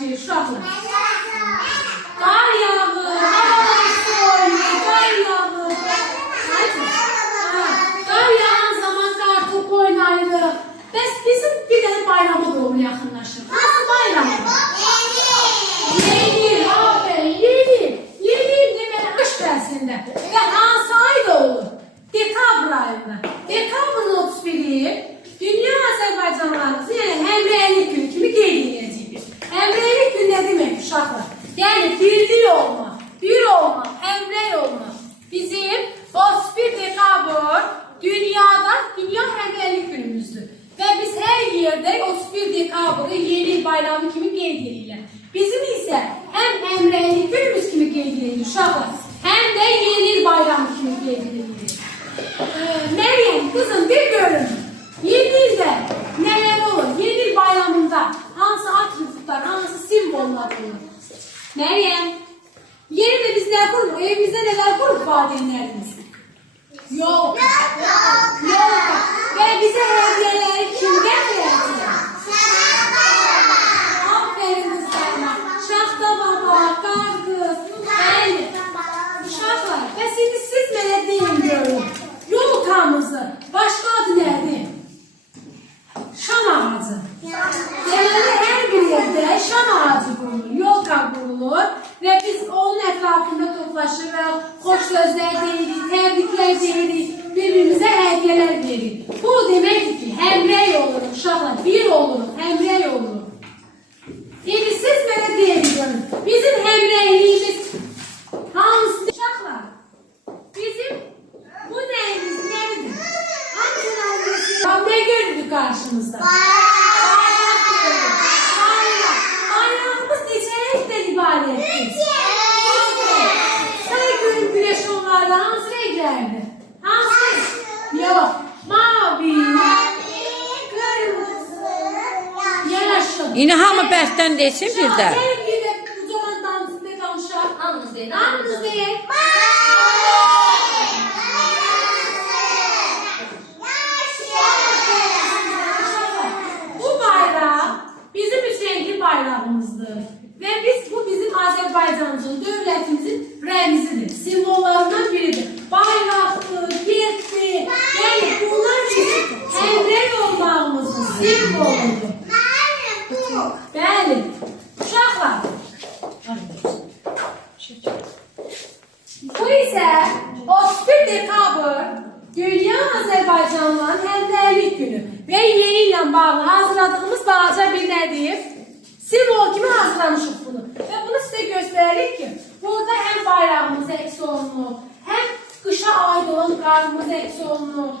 verir uşaqlar? Qar yağır, havalar soyulur, qar yağır. Qar yağan zaman qartop oynayırıq. Bəs bizim bir dənə bayramı da olur yaxınlaşır. Hansı bayramı? Yeni, aferin, yeni. Yeni il deməli qış fəslində. Və hansı ayda olur? Dekabr ayında. Dekabrın 31-i Dünya Azərbaycanlarımızı, yəni həmrəylik günü kimi qeyd edəcəyik. Həmrəylik günü nə demək uşaqlar? Yəni birlik olmaq, bir olmaq, həmrəy olmaq. Bizim 31 dekabr dünya həmrəylik günümüzdür. Və biz hər yerdə 31 dekabrı yeni il bayramı kimi qeyd edirlər. Bizim isə həm həmrəylik günümüz kimi qeyd edilir uşaqlar, həm də yeni il bayramı kimi qeyd edilir. Məryəm, qızım bir görün. Yeni ildə nələr olur? Yeni il bayramında hansı atributlar, hansı simvollar olur? Məryəm, yeni də biz nə qururuq? Evimizdə nələr qururuq valideynlərimiz? Yolka. Və bizə hədiyyələri kim gətirəcək? Aferin qızlarına. Şaxta baba, qarqız, bəli. Uşaqlar, bəs indi siz mənə deyin görün. Yolkamızı, başqa adı nədir? Şam ağacı. Deməli, hər bir yerdə şam ağacı qurulur, yolka qurulur və biz onun ətrafında toplaşır və xoş sözlər deyirik, təbriklər deyirik, bir-birimizə hədiyyələr veririk. Bu deməkdir ki, həmrəy oluruq, uşaqlar, bir oluruq, həmrəy oluruq. İndi siz mənə deyin, bizim həmrəyliyimiz hamısı uşaqlar, bizim bu nəyimiz nədir? Ne gördük karşımızda? Bayrak gördük. Bayrağımız neçə renkdən ibarətdir? Say görün güneş onlarla hansı renklərdir? Hansı renk? Yok. Mavi, kırmızı, yaşıl. Yine hamı bərkdən desin bir də. Gelin bir de bu zaman dansında danışaq. Hamınız deyin. Hamınız deyin. Bayrağımızdır. Ve bu bizim Azerbaycancının, devletimizin rəmzidir, simvollarından biridir. Bayraktır, getdir. Yani bunlar bizim həmrəy olmağımızın simvoludur. Bəli. Uşaqlar. Bu isə 31 dekabr Dünya Azərbaycanlıların həmrəylik günü və yeni ilə bağlı hazırladığımız balaca bir nədir? Simvol kimi hazırlamışıq bunu. Və bunu sizə göstəririk ki, burada həm bayrağımız əks olunur, həm qışa aid olan qarımız əks olunur,